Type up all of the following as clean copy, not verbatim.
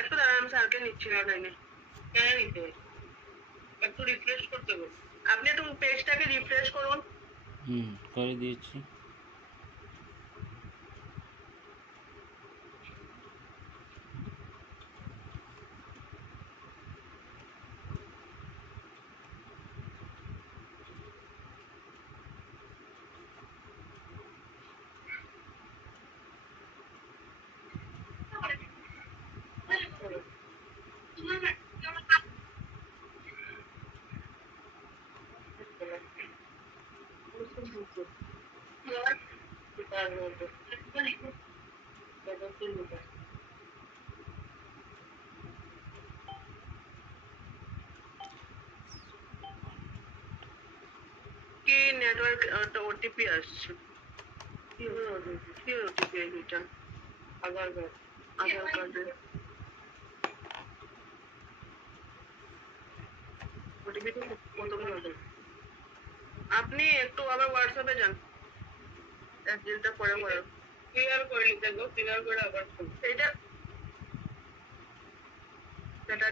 একটু দাঁড়ান, স্যারকে নিচ্ছি না লাইনে। কেন নিতে একটু রিফ্রেশ করতে হবে। আপনি একটু পেজটাকে রিফ্রেশ করুন। করে দিয়েছি। কি নেটওয়ার্ক ওটিপি আসছে? কি ওটিপি এটা? আধার কার্ডে ওটিপি তো কতগুলো আছে? আপনি একটু আবার হোয়াটসঅ্যাপে যান, অ্যাড্রেসটা পরে ক্লিয়ার করে নিতে গো, ক্লিয়ার করে আবার এটা সেটা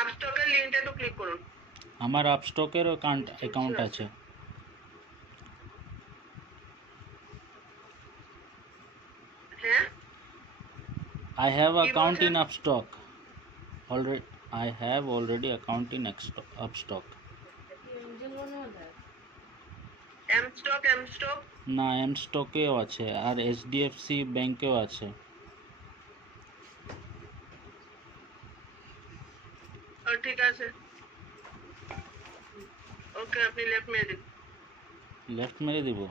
আপস্টকের লিংকটা একটু ক্লিক করুন। আমার আপস্টকের অ্যাকাউন্ট আছে। হ্যাঁ, I have account in Upstock. I have already account in Upstock. এমস্টক না, এমস্টকেও আছে আর HDFC ব্যাংকেও আছে। ঠিক আছে, ওকে, আপনি লেফট মেরে দিন। লেফট মেরে দিব।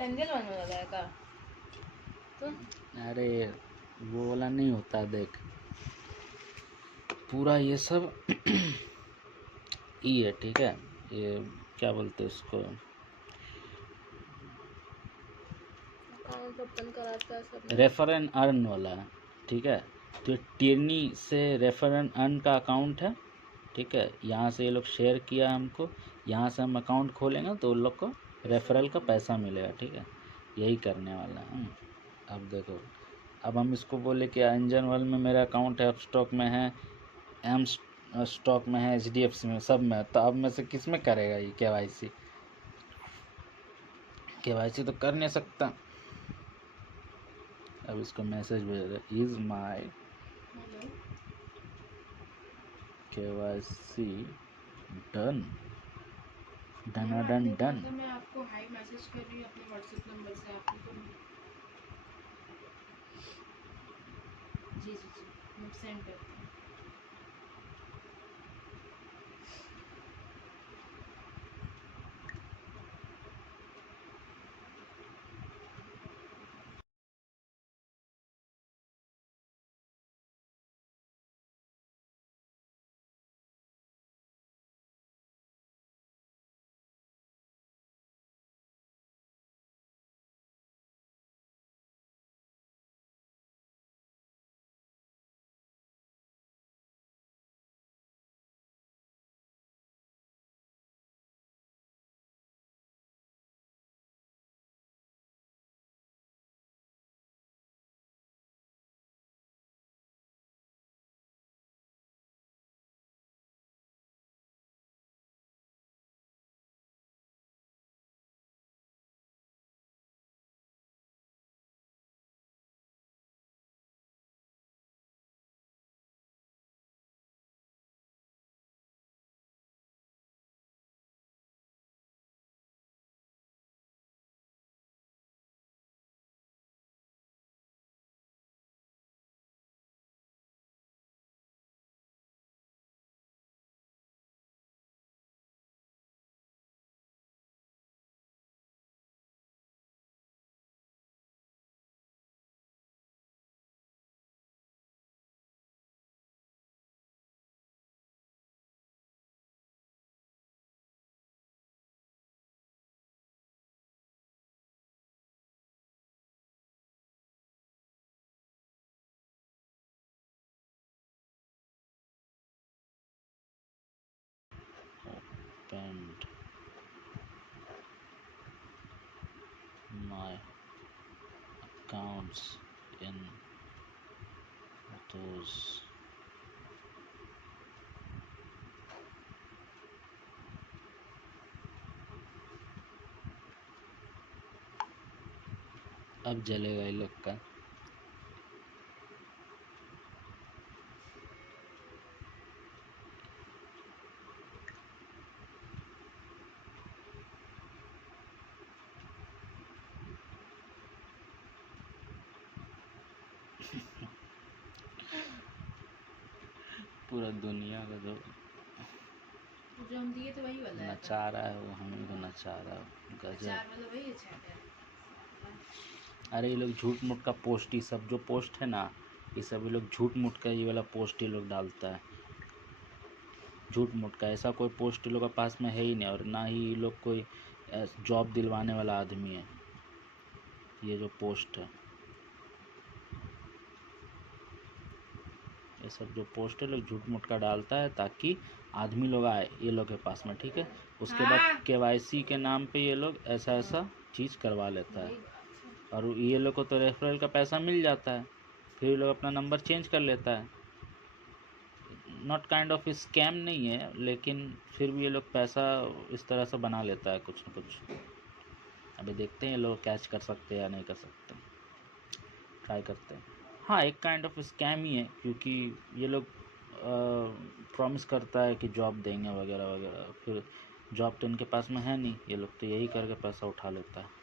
एंजल वन वाला है का? तो अरे वो वाला नहीं होता, देख पूरा ये सब ई है, ठीक है। ये क्या बोलते हैं उसको, अकाउंट ओपन कराता है सब। रेफर एंड अर्न वाला है, ठीक है। तो टिरनी से रेफर एंड अर्न का अकाउंट है, ठीक है। यहाँ से ये लोग शेयर किया हमको, यहाँ से हम अकाउंट खोलेंगे तो उन लोग को रेफरल का पैसा मिलेगा, ठीक है। यही करने वाला है। अब देखो, अब हम इसको बोले कि एंजन वर्ल्ड में मेरा अकाउंट है, अपस्टॉक में है, एम स्टॉक में है, HDFC में, सब में। तो अब में से किस में करेगा ये KYC तो कर नहीं सकता। अब इसको मैसेज भेज रहे, is my KYC done. Done. मैं आपको हाई मैसेज कर रही हूँ अपने व्हाट्सएप नंबर से, आपको जी मैं सेंड करती हूँ। my accounts in those अब जलेगा ये लोग का। पूरा दुनिया का जो जो हम दिए थे वही वाला है। नचा रहा है वो हम को नचा रहा है, गजब। अचार वाला वही अच्छा है। अरे ये लोग झूठ मूठ का पोस्ट, ये सब जो पोस्ट है ना, ये सब ये लोग झूठ मूठ का ये वाला पोस्ट ये लोग डालता है, झूठ मूठ का। ऐसा कोई पोस्ट ये लोग के पास में है ही नहीं, और ना ही ये लोग कोई जॉब दिलवाने वाला आदमी है। ये जो पोस्ट है, ये सब जो पोस्ट है लोग झूठ मूठ का डालता है ताकि आदमी लोग आए ये लोग के पास में, ठीक है। उसके बाद KYC के नाम पे ये लोग ऐसा ऐसा चीज़ करवा लेता है, और ये लोग को तो रेफरल का पैसा मिल जाता है, फिर ये लोग अपना नंबर चेंज कर लेता है। नॉट काइंड ऑफ स्कैम नहीं है, लेकिन फिर भी ये लोग पैसा इस तरह से बना लेता है कुछ न कुछ। अभी देखते हैं ये लोग कैच कर सकते हैं या नहीं कर सकते, ट्राई करते हैं। हाँ, एक काइंड ऑफ स्कैम ही है, क्योंकि ये लोग प्रॉमिस करता है कि जॉब देंगे वगैरह वगैरह, फिर जॉब तो इनके पास में है नहीं, ये लोग तो यही करके पैसा उठा लेता है।